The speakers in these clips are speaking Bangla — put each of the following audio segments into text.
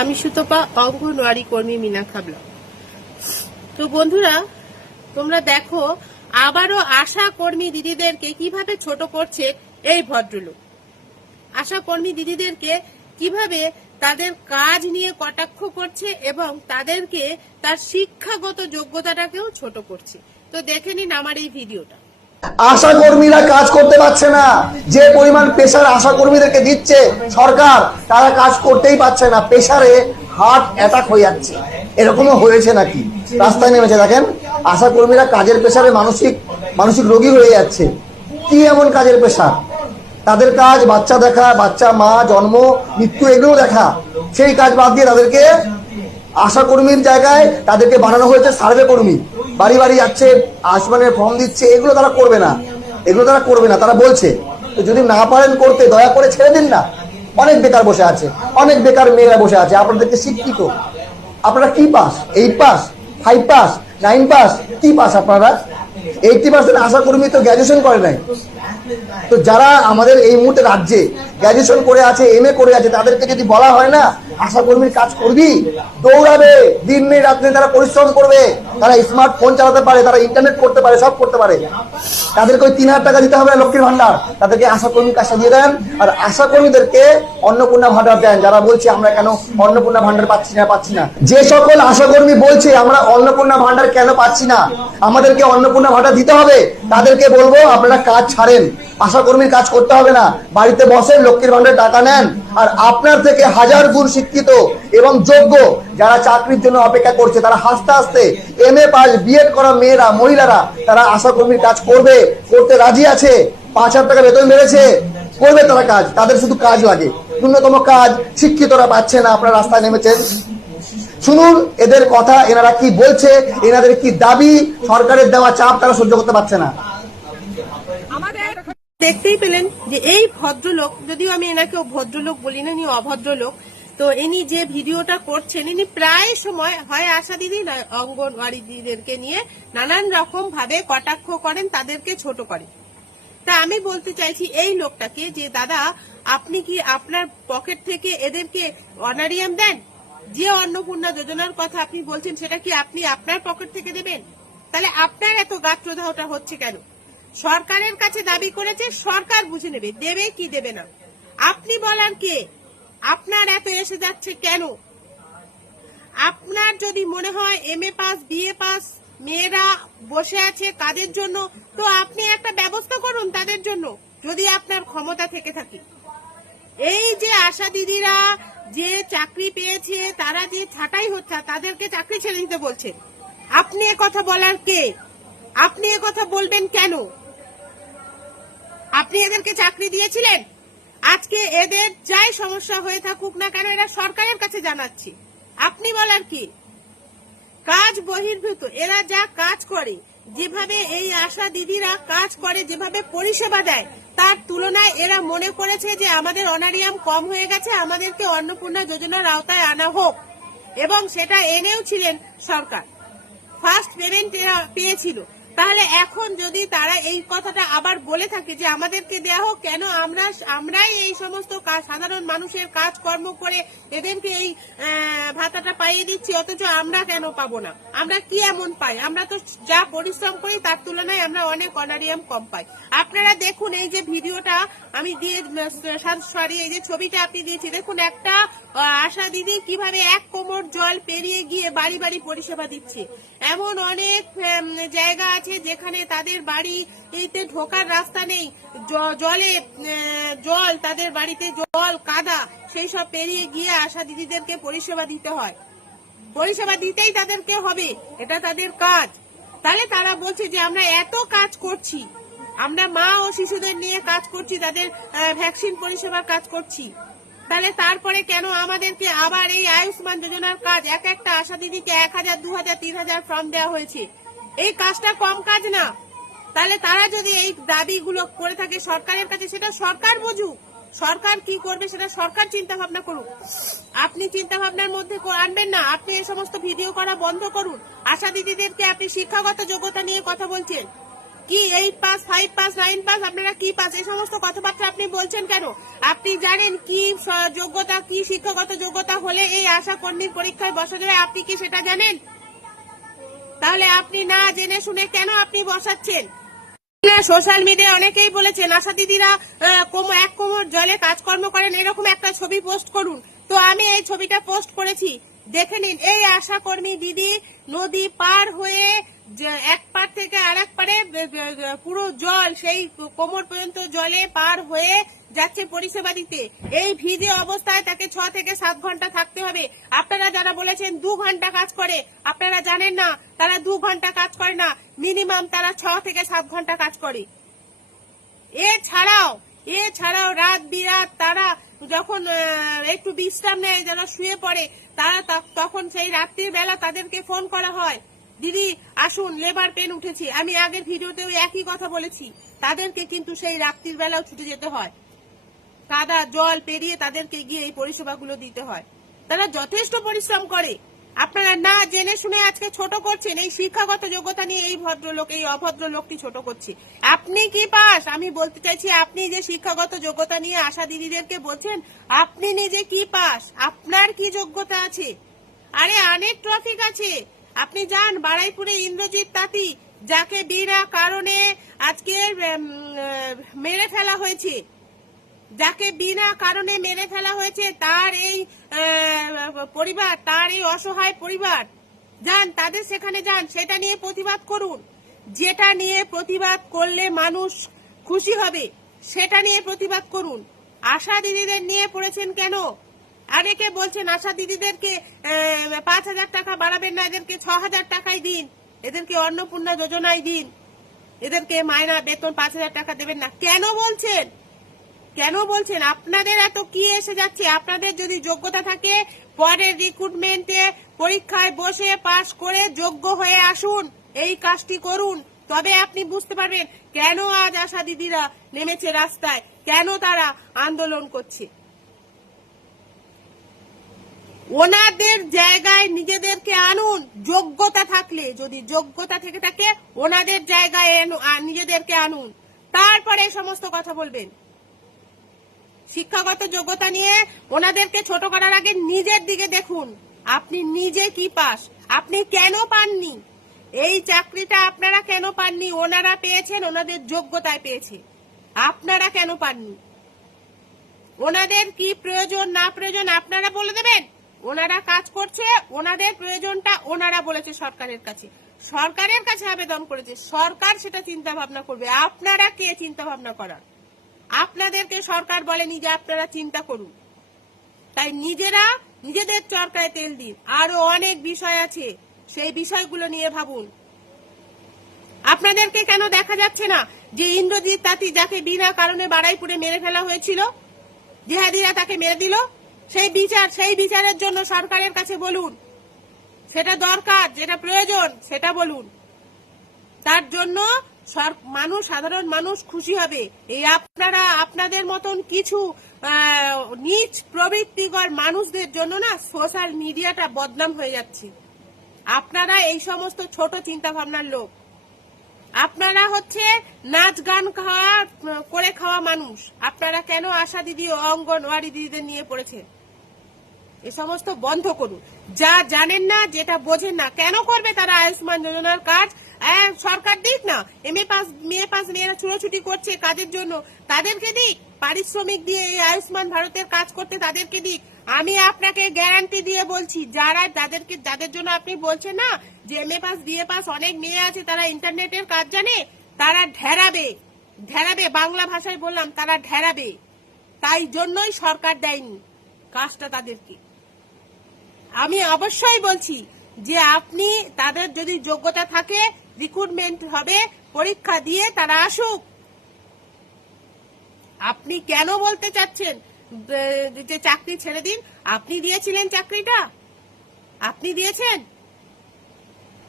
আমি সুতপা, অঙ্গনওয়াড়ি কর্মী মিনা খাবলা। তো বন্ধুরা, তোমরা দেখো আবারও আশা কর্মী দিদিদেরকে কিভাবে ছোট করছে এই ভদ্রলোক। আশা কর্মী দিদিদেরকে কিভাবে তাদের কাজ নিয়ে কটাক্ষ করছে এবং তাদেরকে তার শিক্ষাগত যোগ্যতাটাকেও ছোট করছে। তো দেখে নিন আমার এই ভিডিওটা। আশা কর্মীরা কাজ করতে পারছে না, যে পরিমাণ প্রেসার আশা কর্মীদেরকে দিচ্ছে সরকার, তারা কাজ করতেই পারছে না। প্রেসারে হার্ট অ্যাটাক হয়ে যাচ্ছে, এরকমও হয়েছে নাকি, রাস্তায় নেমেছে। দেখেন আশা কর্মীরা কাজের প্রেসারে মানসিক রোগী হয়ে যাচ্ছে। কি এমন কাজের প্রেসার? তাদের কাজ বাচ্চা দেখা, বাচ্চা মা জন্ম মৃত্যু এগুলো দেখা। সেই কাজ বাদ দিয়ে তাদেরকে আশা কর্মীর জায়গায় তাদেরকে বানানো হয়েছে সার্ভে কর্মী। বাড়ি বাড়ি যাচ্ছে, আসমানের ফর্ম দিচ্ছে। এগুলো তারা করবে না, তারা বলছে। তো যদি না পারেন করতে, দয়া করে ছেড়ে দিন না। অনেক বেকার বসে আছে, অনেক বেকার মেয়েরা বসে আছে। আপনাদেরকে শিক্ষিত, আপনারা কি পাস? 8 পাস, 5 পাস, 9 পাস, কি পাস আপনারা? 80% আশা কর্মী তো গ্র্যাজুয়েশন করে নাই। তো যারা আমাদের এই মুহূর্তে রাজ্যে গ্র্যাজুয়েশন করে আছে, MA করে আছে, তাদেরকে যদি বলা হয় না আশা কর্মীর কাজ করবি, দৌড়াবে, দিন নেই রাত নেই, তারা পরিশ্রম করবে। তারা স্মার্টফোন চালাতে পারে, তারা ইন্টারনেট করতে পারে, সব করতে পারে। তাদেরকে ওই 3000 টাকা দিতে হবে না লক্ষ্মীর ভান্ডার, তাদেরকে আশা কর্মীর কাজটা দিয়ে দেন। আর আশা কর্মীদেরকে অন্নপূর্ণা ভান্ডার দেন। যারা বলছে আমরা কেন অন্নপূর্ণা ভান্ডার পাচ্ছি না, যে সকল আশা কর্মী বলছে আমরা অন্নপূর্ণা ভান্ডার কেন পাচ্ছি না, আমাদেরকে অন্নপূর্ণা ভান্ডার দিতে হবে, তাদেরকে বলবো আপনারা কাজ ছাড়েন, আশা কর্মীর কাজ করতে হবে না, বাড়িতে বসেন, লক্ষ্মীর ভান্ডার টাকা নেন। আর আপনার থেকে 1000 গুণ শিক্ষিত এবং যোগ্য যারা চাকরির জন্য অপেক্ষা করছে, তারা হাসতে হাসতে MA পাস, BEd করা মেয়েরা, মহিলারা, তারা আশা কর্মীর কাজ করতে রাজি আছে। 5000 টাকা বেতন বেড়েছে, করবে তারা কাজ। তাদের শুধু কাজ লাগে, ন্যূনতম কাজ শিক্ষিতরা পাচ্ছে না। আপনারা রাস্তায় নেমেছেন, শুনুন এদের কথা, এনারা কি বলছে, এনাদের কি দাবি। সরকারের দেওয়া চাপ তারা সহ্য করতে পারছে না। দেখতেই পেলেন যে এই ভদ্রলোক, যদিও আমি এনাকে ভদ্রলোক বলি না, ইনি অভদ্রলোক। তো ইনি যে ভিডিওটা করছেন, ইনি প্রায় সময় হয় আশা দিদি নয় অঙ্গনওয়াড়ি দিদিদেরকে নিয়ে নানান রকম ভাবে কটাক্ষ করেন, তাদেরকে ছোট করেন। তা আমি বলতে চাইছি এই লোকটাকে যে দাদা, আপনি কি আপনার পকেট থেকে এদেরকে অনারিয়াম দেন? যে অন্নপূর্ণা যোজনার কথা আপনি বলছেন, সেটা কি আপনি আপনার পকেট থেকে দেবেন? তাহলে আপনার এত গাত্রদাহটা হচ্ছে কেন? সরকারের কাছে দাবি করেছে, সরকার বুঝে নেবে দেবে কি দেবে না। আপনি বলার কে? আপনার এত এসে যাচ্ছে কেন? আপনার যদি মনে হয় MA পাস, BA পাস মেয়েরা বসে আছে কাদের জন্য, তো আপনি একটা ব্যবস্থা করুন তাদের জন্য, যদি আপনার ক্ষমতা থেকে থাকে। এই যে আশা দিদিরা যে চাকরি পেয়েছে, তারা যে ছাঁটাই হচ্ছে, তাদেরকে চাকরি ছেড়ে দিতে বলছে, আপনি এ কথা বলার কে? আপনি এ কথা বলবেন কেন? আপনি এদেরকে চাকরি দিয়েছিলেন। আজকে এদের যাই সমস্যা হয়ে থাকুক না কেন, এরা সরকারের কাছে জানাচ্ছে, আপনি বলার কি? কাজ বহির্ভূত এরা যা কাজ করে, যেভাবে এই আশা দিদিরা কাজ করে, যেভাবে পরিষেবা দেয়, তার তুলনায় এরা মনে করেছে যে আমাদের অনারিয়াম কম হয়ে গেছে, আমাদেরকে অন্নপূর্ণা যোজনার আওতায় আনা হোক। এবং সেটা এনেও ছিলেন সরকার, ফার্স্ট পেমেন্ট এরা পেয়েছিল। তাহলে এখন যদি তারা এই কথাটা আবার বলে থাকে যে আমাদেরকে দেয়া হোক, কেন আমরাই এই সমস্ত সাধারণ মানুষের কাজকর্ম করে এদেরকে এই ভাতাটা পাইয়ে দিচ্ছি, অথচ আমরা কেন পাবো না? আমরা কি এমন পাই? আমরা তো যা পরিশ্রম করি তার তুলনায় আমরা অনেক অনারিয়াম কম পাই। আপনারা দেখুন এই যে ভিডিওটা আমি দিয়ে, সরি এই যে ছবিটা আপনি দিয়েছি, দেখুন একটা আশা দিদি কিভাবে 1 কোমর জল পেরিয়ে গিয়ে বাড়ি বাড়ি পরিষেবা দিচ্ছে। এমন অনেক জায়গা আছে যেখানে তাদের বাড়িতে ঢোকার রাস্তা নেই, জল তাদের বাড়িতে জল কাদা, সেই সব পেরিয়ে গিয়ে আশা দিদিদেরকে পরিষেবা দিতে হয়। পরিষেবা দিতেই তাদেরকে হবে, এটা তাদের কাজ। তাহলে তারা বলছে যে আমরা এত কাজ করছি, আমরা মা ও শিশুদের নিয়ে কাজ করছি, তাদের ভ্যাকসিন পরিষেবার কাজ করছি, তাহলে তারপরে কেন আমাদেরকে আবার এই আয়ুষ্মান যোজনার কাজ, একটা আশা দিদিকে 1000, 2000, 3000 ফর্ম দেওয়া হয়েছে? এই কাজটা কম কাজ না? তাহলে তারা যদি এই দাবিগুলো করে থাকে সরকারের কাছে, সেটা সরকার বুঝুক, সরকার কি করবে সেটা সরকার চিন্তা ভাবনা করুক। আপনি চিন্তা ভাবনার মধ্যে আনবেন না। আপনি এই সমস্ত ভিডিও করা বন্ধ করুন। আশা দিদিদেরকে আপনি শিক্ষাগত যোগ্যতা নিয়ে কথা বলছেন, কি 8 পাস, 5 পাস, 9 পাস, আপনারা কি পাস? এই সমস্ত কথাবার্তা আপনি বলছেন কেন? আপনি জানেন কি যোগ্যতা, কি শিক্ষাগত যোগ্যতা হলে এই আশা কর্মীর পরীক্ষায় বসা যায়? আপনি কি সেটা জানেন? তাহলে আপনি না জেনে শুনে কেন আপনি বসাচ্ছেন? সোশ্যাল মিডিয়ায় অনেকেই বলেছেন আশা দিদিরা এক কোমর জলে কাজকর্ম করেন, এরকম একটা ছবি পোস্ট করুন। তো আমি এই ছবিটা পোস্ট করেছি, দেখে নিন। এই আশা কর্মী দিদি নদী পার হয়ে এক পার থেকে আর এক পারে পুরো জল, সেই কোমর পর্যন্ত জলে পার হয়ে যাচ্ছে পরিষেবা দিতে। এই ভিজে অবস্থায় তাকে 6 থেকে 7 ঘন্টা থাকতে হবে। আপনারা যারা বলেছেন 2 ঘন্টা কাজ করে, আপনারা জানেন না তারা 2 ঘন্টা কাজ করে না, মিনিমাম তারা 6 থেকে 7 ঘন্টা কাজ করে। এছাড়াও রাত বিরাত তারা যখন একটু বিশ্রাম নেয়, যারা শুয়ে পড়ে, তারা তখন সেই রাত্রির বেলা তাদেরকে ফোন করা হয়, দিদি আসুন লেবার পেন উঠেছি। আমি আগের ভিডিওতেও একই কথা বলেছি, তাদেরকে কিন্তু সেই রাত্রির বেলাও ছুটে যেতে হয়, কাদা জল পেরিয়ে তাদেরকে গিয়ে এই পরিষেবাগুলো দিতে হয়। তারা যথেষ্ট পরিশ্রম করে। আপনারা না জেনে শুনে আজকে ছোট করছেন। এই শিক্ষাগত যোগ্যতা নিয়ে এই ভদ্রলোক, এই অভদ্র লোকটি ছোট করছে। আপনি কি পাস? আমি বলতে চাইছি, আপনি যে শিক্ষাগত যোগ্যতা নিয়ে আশা দিদিদেরকে বলছেন, আপনি নিজে কি পাস? আপনার কি যোগ্যতা আছে? আরে অনেক ট্রফিক আছে। আপনি যান বারুইপুরে ইন্দ্রজিৎ তাঁতি, যাকে বিনা কারণে আজকে মেরে ফেলা হয়েছে, তার এই পরিবার, তার এই অসহায় পরিবার, যান তাদের সেখানে যান, সেটা নিয়ে প্রতিবাদ করুন। যেটা নিয়ে প্রতিবাদ করলে মানুষ খুশি হবে সেটা নিয়ে প্রতিবাদ করুন। আশা দিদিদের নিয়ে পড়েছেন কেন? অনেকে বলছেন আশা দিদিদেরকে 5,000 টাকা বাড়াবেন না, এদেরকে 6,000 টাকাই দিন, এদেরকে অন্নপূর্ণা যোজনায় দিন, এদেরকে মায়না বেতন 5,000 টাকা দেবেন না। কেন বলছেন? আপনাদের এত কি এসে যাচ্ছে? আপনাদের যদি যোগ্যতা থাকে, পরের রিক্রুটমেন্টে পরীক্ষায় বসে পাশ করে যোগ্য হয়ে আসুন, এই কাজটি করুন, তবে আপনি বুঝতে পারবেন কেন আজ আশা দিদিরা নেমেছে রাস্তায়, কেন তারা আন্দোলন করছে। ওনাদের জায়গায় নিজেদেরকে আনুন, যোগ্যতা থাকলে, যদি যোগ্যতা থেকে থাকে ওনাদের জায়গায় নিজেদেরকে আনুন, তারপরে সমস্ত কথা বলবেন। শিক্ষাগত যোগ্যতা নিয়ে ওনাদেরকে ছোট করার আগে নিজের দিকে দেখুন, আপনি নিজে কি পাস, আপনি কেন পাননি এই চাকরিটা? আপনারা কেন পাননি? ওনারা পেয়েছেন, ওনাদের যোগ্যতায় পেয়েছে, আপনারা কেন পাননি? ওনাদের কি প্রয়োজন না প্রয়োজন আপনারা বলে দেবেন। ওনারা কাজ করছে, ওনাদের প্রয়োজনটা ওনারা বলেছে সরকারের কাছে আবেদন করেছে, সরকার সেটা চিন্তা ভাবনা করবে। আপনারা কে চিন্তা ভাবনা করার? আপনাদেরকে সরকার বলেনি যে আপনারা চিন্তা করুন। তাই নিজেরা নিজেদের চরকায় তেল দিন। আরো অনেক বিষয় আছে, সেই বিষয়গুলো নিয়ে ভাবুন। আপনাদেরকে কেন দেখা যাচ্ছে না যে ইন্দ্রজিৎ তাঁতি, যাকে বিনা কারণে বারুইপুরে মেরে ফেলা হয়েছিল, জিহাদিরা তাকে মেরে দিল, সেই বিচারের জন্য সরকারের কাছে বলুন, সেটা দরকার, যেটা প্রয়োজন সেটা বলুন। তার জন্য সাধারণ মানুষ খুশি হবে। এই আপনারা আপনাদের মতন কিছু নীচ প্রবৃত্তিকর মানুষদের জন্য না সোশ্যাল মিডিয়াটা বদনাম হয়ে যাচ্ছে। আপনারা এই সমস্ত ছোট চিন্তা ভাবনার লোক, আপনারা হচ্ছে নাচ গান করে খাওয়া মানুষ। আপনারা কেন আশা দিদি ও অঙ্গনওয়াড়ি দিদিদের নিয়ে পড়েছেন? এ সমস্ত বন্ধ করুন। যা জানেন না, যেটা বোঝেন না, কেন করবে তারা আয়ুষ্মান যোজনার কাজ? সরকার দিক না, MA পাস মেয়েরা ছুটোছুটি করছে কাজের জন্য, তাদেরকে দিক, পারিশ্রমিক দিয়ে এই আয়ুষ্মান ভারতের কাজ করতে তাদেরকে দিক। আমি আপনাকে গ্যারান্টি দিয়ে বলছি, যাদের জন্য আপনি বলছেন না যে MA পাস BA পাস অনেক মেয়ে আছে, তারা ইন্টারনেটের কাজ জানে, তারা ঢেরাবে, বাংলা ভাষায় বললাম, তারা ঢেরাবে। তাই জন্যই সরকার দেয়নি কাজটা তাদেরকে। আমি অবশ্যই বলছি যে আপনি, তাদের যদি যোগ্যতা থাকে, রিক্রুটমেন্ট হবে, পরীক্ষা দিয়ে তারা আসুক। আপনি কেন বলতে চাচ্ছেন যে চাকরি ছেড়ে দিন? আপনি দিয়েছিলেন চাকরিটা, আপনি দিয়েছেন।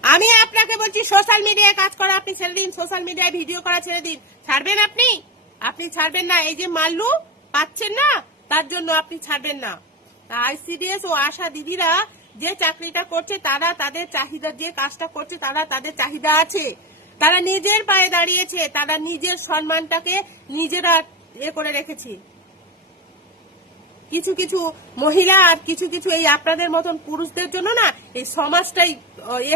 আমি আপনাকে বলছি সোশ্যাল মিডিয়ায় কাজ করা আপনি ছেড়ে দিন, সোশ্যাল মিডিয়ায় ভিডিও করা ছেড়ে দিন। ছাড়বেন আপনি ছাড়বেন না। এই যে মাল্লু পাচ্ছেন না, তার জন্য আপনি ছাড়বেন না। ICDS ও আশা দিদিরা যে চাকরিটা করছে, তারা তাদের চাহিদা, যে কাজটা করছে, তারা তাদের চাহিদা আছে। তারা নিজের পায়ে দাঁড়িয়েছে, তারা নিজের সম্মানটাকে নিজেরা করে রেখেছে। কিছু কিছু মহিলা আর কিছু কিছু এই আপনাদের মতন পুরুষদের জন্য না এই সমাজটাই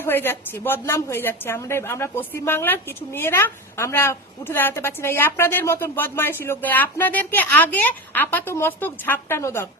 হয়ে যাচ্ছে, বদনাম হয়ে যাচ্ছে। আমরা পশ্চিমবাংলার কিছু মেয়েরা আমরা উঠে দাঁড়াতে পারছি না। এই আপনাদের মতন বদমাইশি লোকদের, আপনাদেরকে আগে আপাত মস্তক ঝাপটানো দরকার।